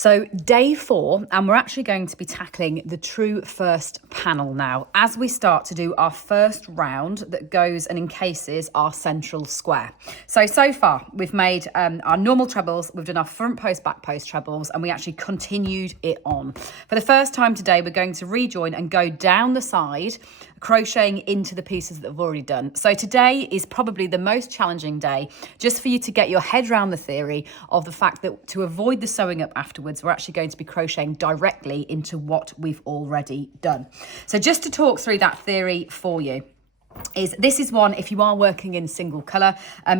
So day 4, and we're actually going to be tackling the true first panel now as we start to do our first round that goes and encases our central square. So far we've made our normal trebles, we've done our front post, back post trebles, and we actually continued it on. For the first time today, we're going to rejoin and go down the side, crocheting into the pieces that we've already done. So today is probably the most challenging day, just for you to get your head around the theory of the fact that to avoid the sewing up afterwards, we're actually going to be crocheting directly into what we've already done. So just to talk through that theory for you, this is one, if you are working in single colour,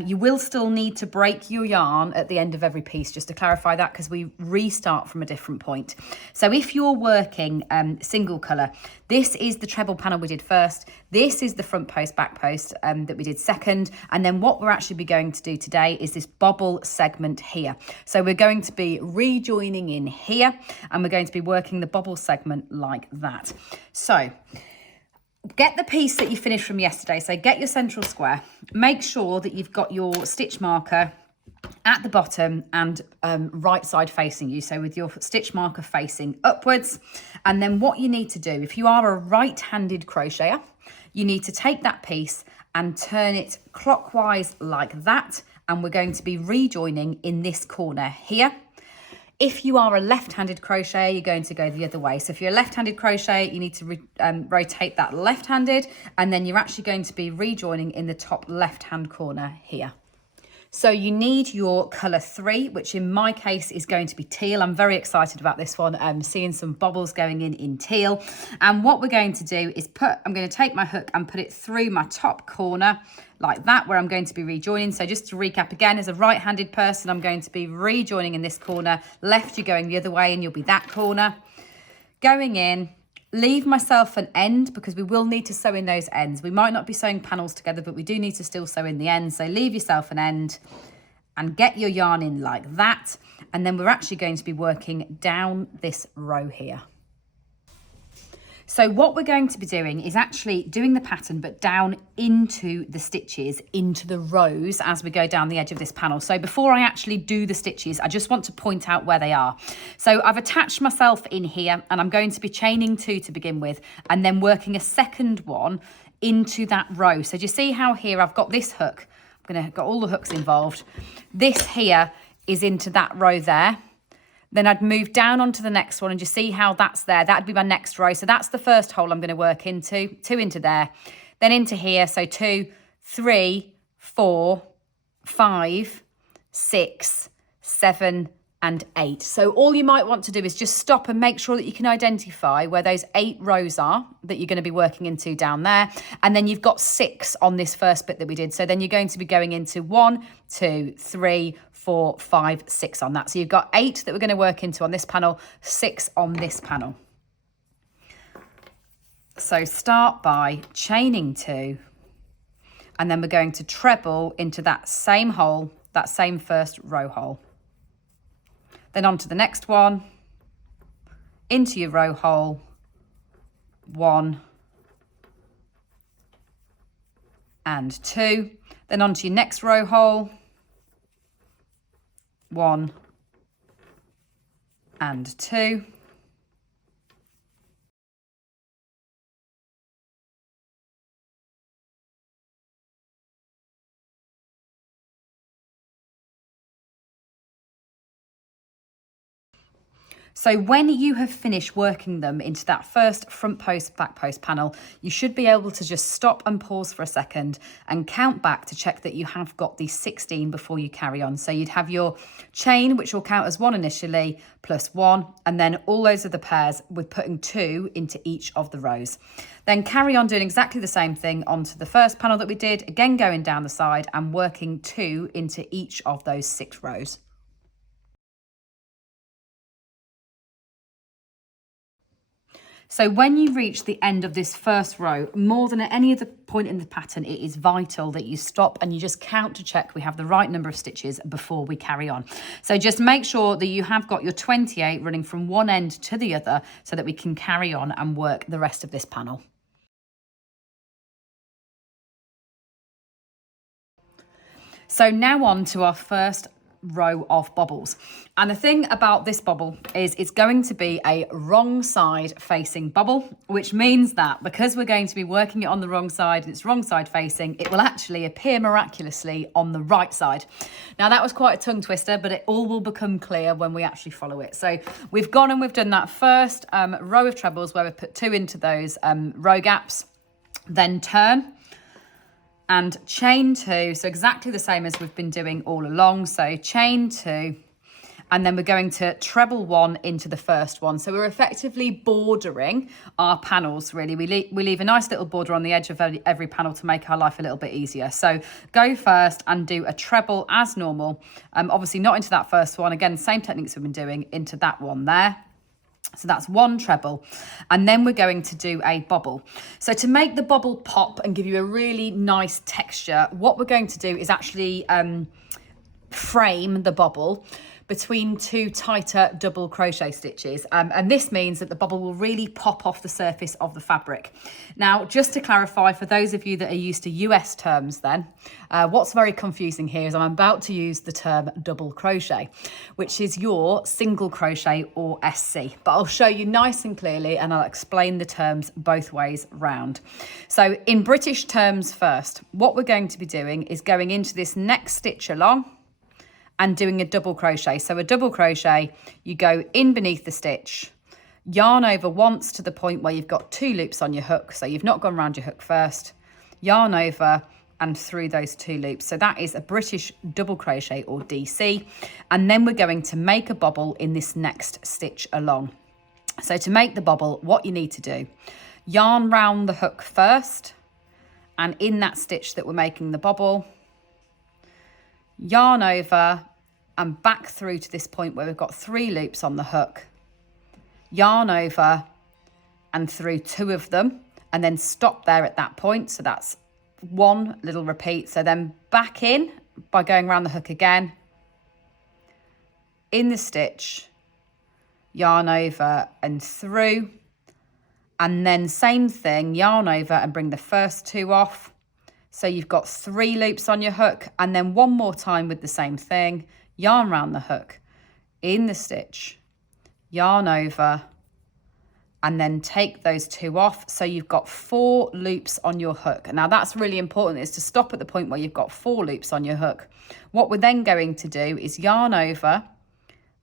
you will still need to break your yarn at the end of every piece, just to clarify that, because we restart from a different point. So if you're working single colour, this is the treble panel we did first, this is the front post, back post that we did second, and then what we're actually going to do today is this bobble segment here. So we're going to be rejoining in here, and we're going to be working the bobble segment like that. So get the piece that you finished from yesterday. So get your central square. Make sure that you've got your stitch marker at the bottom and right side facing you. So with your stitch marker facing upwards. And then what you need to do, if you are a right-handed crocheter, you need to take that piece and turn it clockwise like that. And we're going to be rejoining in this corner here. If you are a left-handed crocheter, you're going to go the other way. So if you're a left-handed crocheter, you need to rotate that left-handed, and then you're actually going to be rejoining in the top left-hand corner here. So you need your colour 3, which in my case is going to be teal. I'm very excited about this one. I'm seeing some bobbles going in teal. And what we're going to do is I'm going to take my hook and put it through my top corner like that, where I'm going to be rejoining. So just to recap again, as a right-handed person, I'm going to be rejoining in this corner. Left, you're going the other way and you'll be that corner. Going in, leave myself an end because we will need to sew in those ends. We might not be sewing panels together, but we do need to still sew in the ends. So leave yourself an end and get your yarn in like that. And then we're actually going to be working down this row here. So what we're going to be doing is actually doing the pattern, but down into the stitches, into the rows as we go down the edge of this panel. So before I actually do the stitches, I just want to point out where they are. So I've attached myself in here and I'm going to be chaining 2 to begin with, and then working a second one into that row. So do you see how here I've got this hook? Got all the hooks involved. This here is into that row there. Then I'd move down onto the next one, and you see how that's there. That'd be my next row. So that's the first hole I'm going to work into. 2 into there, then into here. So 2, 3, 4, 5, 6, 7, and 8. So all you might want to do is just stop and make sure that you can identify where those 8 rows are that you're going to be working into down there. And then you've got 6 on this first bit that we did. So then you're going to be going into 1, 2, 3, 4, 5, 6 on that. So you've got 8 that we're going to work into on this panel, 6 on this panel. So start by chaining 2, and then we're going to treble into that same hole, that same first row hole. Then on to the next one, into your row hole, 1 and 2. Then onto your next row hole, 1 and 2. So when you have finished working them into that first front post, back post panel, you should be able to just stop and pause for a second and count back to check that you have got the 16 before you carry on. So you'd have your chain, which will count as 1 initially, plus 1, and then all those other pairs with putting 2 into each of the rows. Then carry on doing exactly the same thing onto the first panel that we did, again going down the side and working 2 into each of those 6 rows. So when you reach the end of this first row, more than at any other point in the pattern, it is vital that you stop and you just count to check we have the right number of stitches before we carry on. So just make sure that you have got your 28 running from one end to the other so that we can carry on and work the rest of this panel. So now on to our first row of bobbles. And the thing about this bobble is it's going to be a wrong side facing bobble, which means that because we're going to be working it on the wrong side and it's wrong side facing, it will actually appear miraculously on the right side. Now that was quite a tongue twister, but it all will become clear when we actually follow it. So we've gone and we've done that first row of trebles where we've put 2 into those row gaps, then turn and chain 2, so exactly the same as we've been doing all along. So chain 2, and then we're going to treble 1 into the first one. So we're effectively bordering our panels, really. We leave a nice little border on the edge of every panel to make our life a little bit easier. So go first and do a treble as normal. Obviously not into that first one. Again, same techniques we've been doing into that one there. So that's 1 treble, and then we're going to do a bobble. So to make the bobble pop and give you a really nice texture, what we're going to do is actually frame the bobble between 2 tighter double crochet stitches. And this means that the bobble will really pop off the surface of the fabric. Now, just to clarify, for those of you that are used to US terms then, what's very confusing here is I'm about to use the term double crochet, which is your single crochet or SC. But I'll show you nice and clearly and I'll explain the terms both ways round. So in British terms first, what we're going to be doing is going into this next stitch along and doing a double crochet. So a double crochet, you go in beneath the stitch, yarn over once to the point where you've got 2 loops on your hook. So you've not gone around your hook first, yarn over and through those 2 loops. So that is a British double crochet or DC. And then we're going to make a bobble in this next stitch along. So to make the bobble, what you need to do, yarn round the hook first, and in that stitch that we're making the bobble, yarn over and back through to this point where we've got 3 loops on the hook, yarn over and through 2 of them, and then stop there at that point. So that's 1 little repeat. So then back in by going around the hook again, in the stitch, yarn over and through, and then same thing, yarn over and bring the first 2 off. So you've got 3 loops on your hook, and then 1 more time with the same thing, yarn around the hook, in the stitch, yarn over, and then take those 2 off. So you've got 4 loops on your hook. Now that's really important, is to stop at the point where you've got 4 loops on your hook. What we're then going to do is yarn over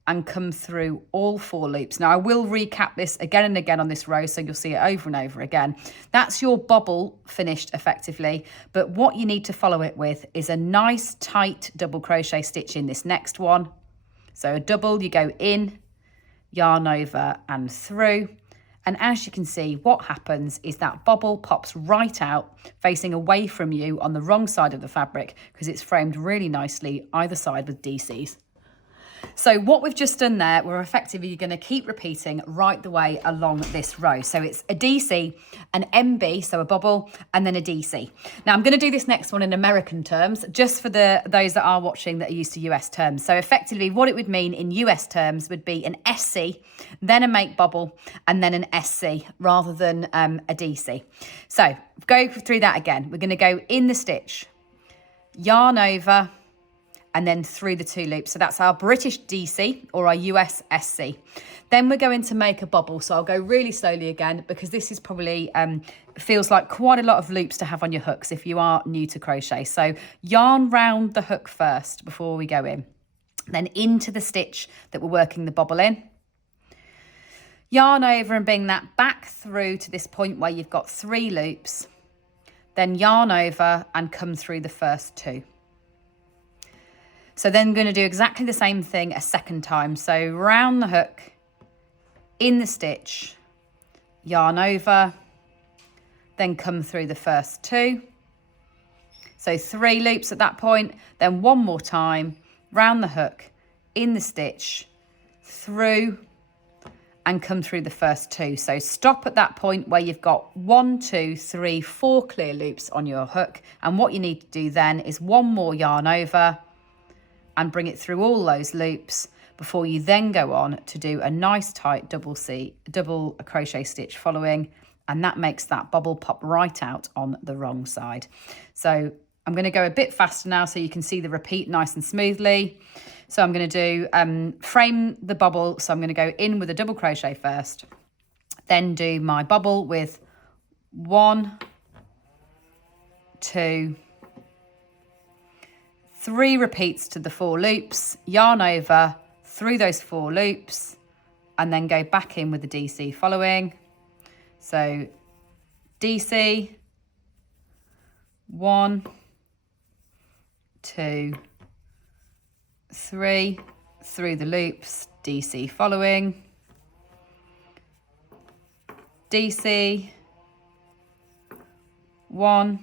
and come through all 4 loops. Now I will recap this again and again on this row, so you'll see it over and over again. That's your bobble finished effectively, but what you need to follow it with is a nice tight double crochet stitch in this next one. So a double, you go in, yarn over and through, and as you can see, what happens is that bobble pops right out facing away from you on the wrong side of the fabric, because it's framed really nicely either side with DCs. So what we've just done there, we're effectively going to keep repeating right the way along this row. So it's a DC, an MB, so a bobble, and then a DC. Now I'm going to do this next one in American terms, just for those that are watching that are used to US terms. So effectively what it would mean in US terms would be an SC, then a make bobble, and then an SC rather than a DC. So go through that again. We're going to go in the stitch, yarn over, and then through the 2 loops. So that's our British DC or our US SC. Then we're going to make a bobble. So I'll go really slowly again, because this is probably, feels like quite a lot of loops to have on your hooks if you are new to crochet. So yarn round the hook first before we go in. Then into the stitch that we're working the bobble in. Yarn over and bring that back through to this point where you've got 3 loops. Then yarn over and come through the first 2. So then I'm going to do exactly the same thing a second time. So round the hook, in the stitch, yarn over, then come through the first 2. So 3 loops at that point, then 1 more time, round the hook, in the stitch, through, and come through the first 2. So stop at that point where you've got 1, 2, 3, 4 clear loops on your hook. And what you need to do then is 1 more yarn over, and bring it through all those loops before you then go on to do a nice tight double crochet stitch following, and that makes that bobble pop right out on the wrong side. So I'm going to go a bit faster now so you can see the repeat nice and smoothly. So I'm going to do frame the bobble. So I'm going to go in with a double crochet first, then do my bobble with 1, 2, 3 repeats to the 4 loops, yarn over through those 4 loops, and then go back in with the DC following. So DC, 1, 2, 3, through the loops, DC following, DC, 1,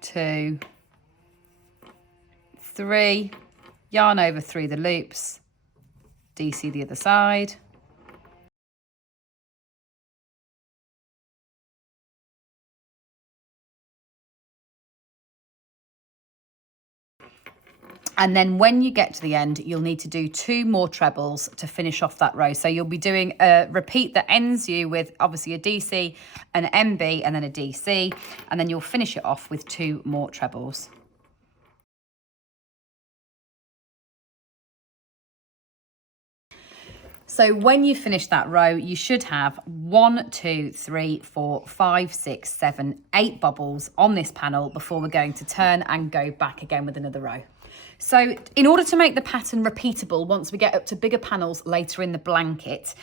2, 3, yarn over through the loops, DC the other side. And then when you get to the end, you'll need to do 2 more trebles to finish off that row. So you'll be doing a repeat that ends you with obviously a DC, an MB, and then a DC, and then you'll finish it off with 2 more trebles. So when you finish that row, you should have 1, 2, 3, 4, 5, 6, 7, 8 bobbles on this panel before we're going to turn and go back again with another row. So in order to make the pattern repeatable once we get up to bigger panels later in the blanket,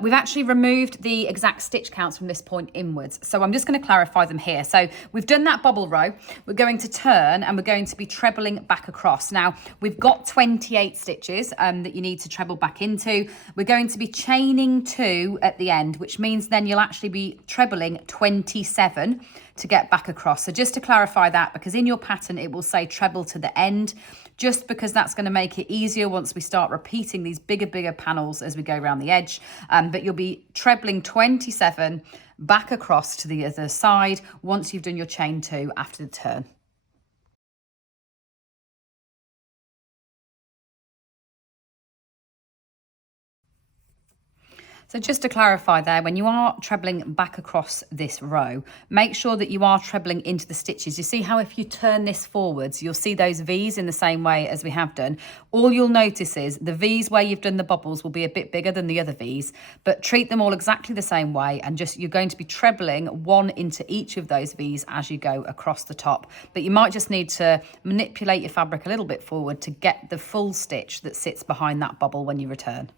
we've actually removed the exact stitch counts from this point inwards. So I'm just going to clarify them here. So we've done that bobble row. We're going to turn and we're going to be trebling back across. Now we've got 28 stitches that you need to treble back into. We're going to be chaining 2 at the end, which means then you'll actually be trebling 27 to get back across. So just to clarify that, because in your pattern it will say treble to the end, just because that's going to make it easier once we start repeating these bigger panels as we go around the edge. But you'll be trebling 27 back across to the other side once you've done your chain 2 after the turn. So just to clarify there, when you are trebling back across this row, make sure that you are trebling into the stitches. You see how if you turn this forwards, you'll see those V's in the same way as we have done. All you'll notice is the V's where you've done the bobbles will be a bit bigger than the other V's, but treat them all exactly the same way, and just you're going to be trebling 1 into each of those V's as you go across the top. But you might just need to manipulate your fabric a little bit forward to get the full stitch that sits behind that bobble when you return.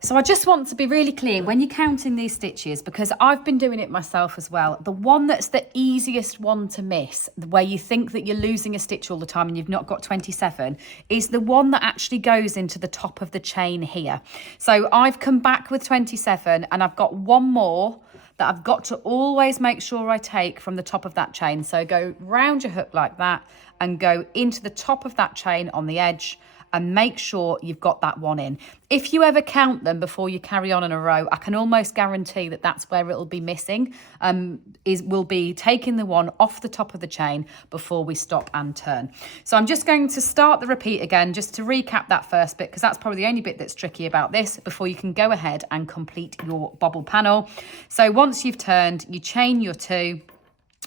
So I just want to be really clear when you're counting these stitches, because I've been doing it myself as well. The one that's the easiest one to miss, where you think that you're losing a stitch all the time and you've not got 27, is the one that actually goes into the top of the chain here. So I've come back with 27 and I've got 1 more that I've got to always make sure I take from the top of that chain. So go round your hook like that and go into the top of that chain on the edge, and make sure you've got that 1 in. If you ever count them before you carry on in a row, I can almost guarantee that that's where it'll be missing, we'll be taking the 1 off the top of the chain before we stop and turn. So I'm just going to start the repeat again, just to recap that first bit, because that's probably the only bit that's tricky about this, before you can go ahead and complete your bobble panel. So once you've turned, you chain your 2,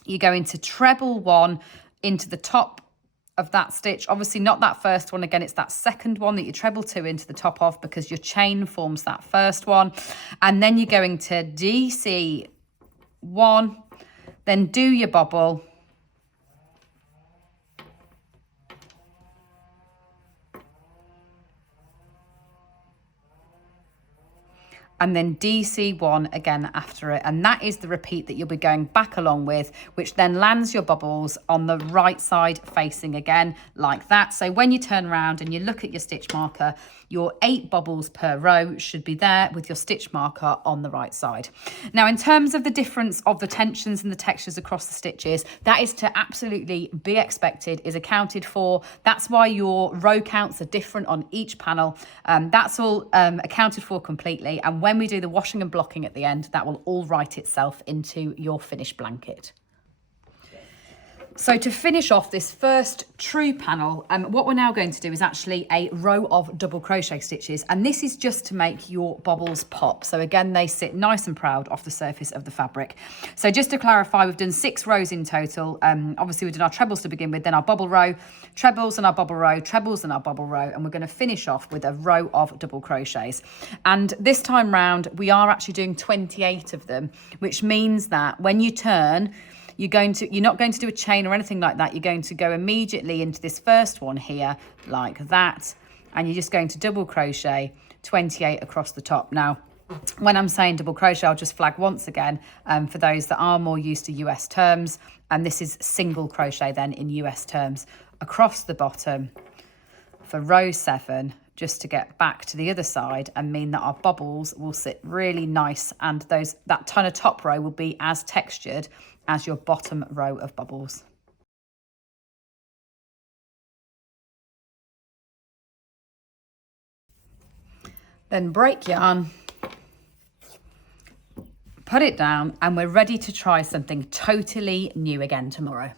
you go into treble 1 into the top of that stitch. Obviously not that first one, again it's that second one that you treble 2 into the top of, because your chain forms that first one. And then you're going to DC 1, then do your bobble, and then DC1 again after it. And that is the repeat that you'll be going back along with, which then lands your bobbles on the right side facing again like that. So when you turn around and you look at your stitch marker, your 8 bobbles per row should be there with your stitch marker on the right side. Now, in terms of the difference of the tensions and the textures across the stitches, that is to absolutely be expected, is accounted for. That's why your row counts are different on each panel. That's all accounted for completely. And when we do the washing and blocking at the end, that will all write itself into your finished blanket. So to finish off this first true panel, what we're now going to do is actually a row of double crochet stitches, and this is just to make your bobbles pop. So again, they sit nice and proud off the surface of the fabric. So just to clarify, we've done 6 rows in total. Obviously we've done our trebles to begin with, then our bobble row, trebles and our bobble row, trebles and our bobble row, and we're going to finish off with a row of double crochets. And this time round, we are actually doing 28 of them, which means that when you turn, you're not going to do a chain or anything like that. You're going to go immediately into this first one here like that, and you're just going to double crochet 28 across the top. Now, when I'm saying double crochet, I'll just flag once again for those that are more used to US terms, and this is single crochet then in US terms across the bottom for row 7, just to get back to the other side and mean that our bobbles will sit really nice, and that ton of top row will be as textured as your bottom row of bobbles. Then break yarn, put it down, and we're ready to try something totally new again tomorrow.